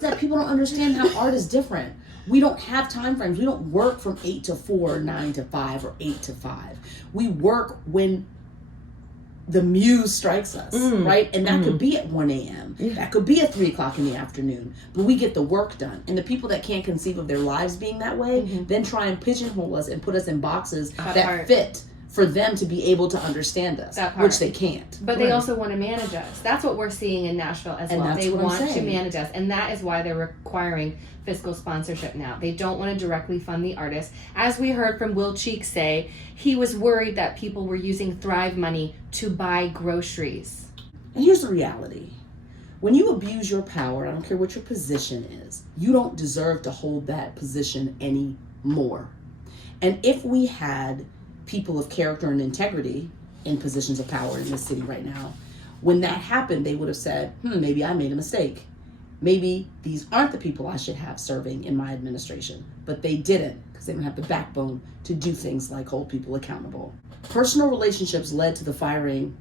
That people don't understand how art is different. We don't have time frames. We don't work from 8 to 4, 9 to 5, or 8 to 5. We work when the muse strikes us, right? And that could be at 1 a.m. Yeah. That could be at 3 o'clock in the afternoon. But we get the work done. And the people that can't conceive of their lives being that way then try and pigeonhole us and put us in boxes that fit for them to be able to understand us, which they can't. But they also want to manage us. That's what we're seeing in Nashville as well. They want to manage us. And that is why they're requiring fiscal sponsorship now. They don't want to directly fund the artists. As we heard from Will Cheek say, he was worried that people were using Thrive money to buy groceries. And here's the reality. When you abuse your power, I don't care what your position is, you don't deserve to hold that position anymore. And if we had people of character and integrity in positions of power in this city right now, when that happened, they would have said, maybe I made a mistake. Maybe these aren't the people I should have serving in my administration. But they didn't, because they don't have the backbone to do things like hold people accountable. Personal relationships led to the firing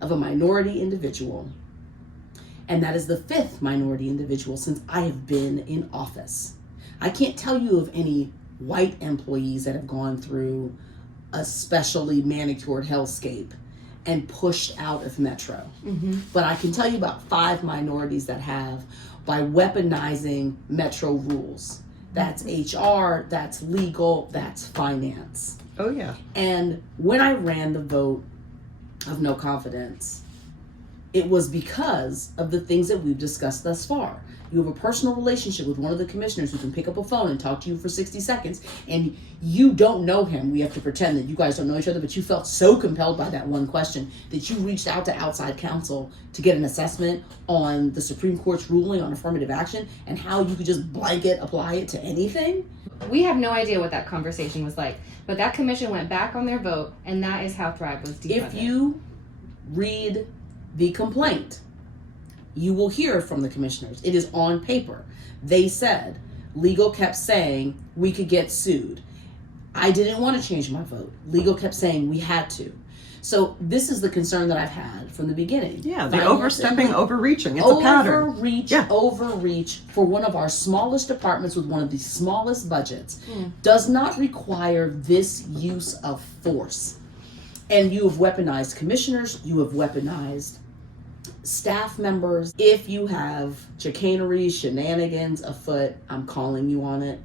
of a minority individual. And that is the 5th minority individual since I have been in office. I can't tell you of any white employees that have gone through a specially manicured hellscape and pushed out of Metro. But I can tell you about 5 minorities that have, by weaponizing Metro rules. That's HR, that's legal, that's finance. Oh yeah. And when I ran the vote of no confidence, it was because of the things that we've discussed thus far. You have a personal relationship with one of the commissioners who can pick up a phone and talk to you for 60 seconds, and you don't know him. We have to pretend that you guys don't know each other, but you felt so compelled by that one question that you reached out to outside counsel to get an assessment on the Supreme Court's ruling on affirmative action and how you could just blanket apply it to anything. We have no idea what that conversation was like, but that commission went back on their vote, and that is how Thrive was defunded. If you read the complaint, you will hear from the commissioners. It is on paper. They said, legal kept saying we could get sued. I didn't want to change my vote. Legal kept saying we had to. So this is the concern that I've had from the beginning. Yeah, the overstepping, overreaching. It's a pattern. Overreach for one of our smallest departments with one of the smallest budgets does not require this use of force. And you have weaponized commissioners, you have weaponized staff members. If you have chicanery, shenanigans afoot, I'm calling you on it.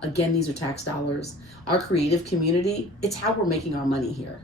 Again, these are tax dollars. Our creative community, it's how we're making our money here.